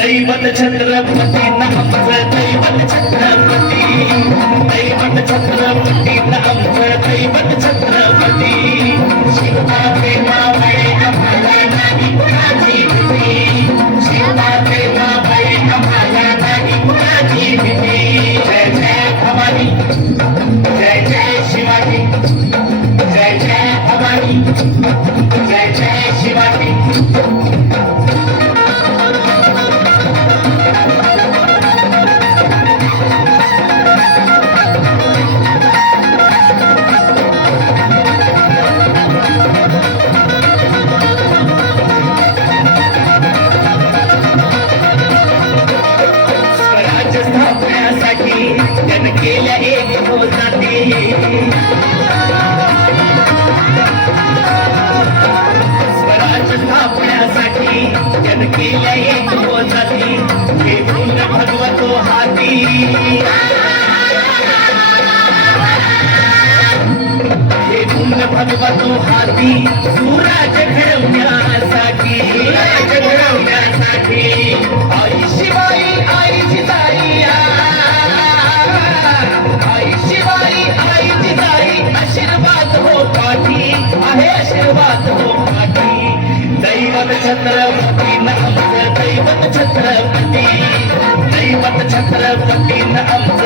दैवत छत्रपती नामचं दैवत छत्रपती दैवत छत्रपती नामचं दैवत छत्रपती शिवबा प्रेमामुळे आम्हाला नाही कुणाची भीती शिवबा प्रेमामुळे आम्हाला नाही कुणाची भीती जय जय भवानी जय जय शिवाजी जय जय भवानी जय जय शिवाजी जन केल्या एक होताते स्वराज स्थापण्यासाठी जन केल्या एक होताते हे पूर्ण भगवतो हाती हे पूर्ण भगवतो हाती सुराज घडवण्यासाठी आई शिवाई आई जिजाई आशीर्वाद हो पाठी आहे आशीर्वाद हो पाठी दैवत छत्रपती नामचं दैवत छत्रपती दैवत छत्रपती नामचं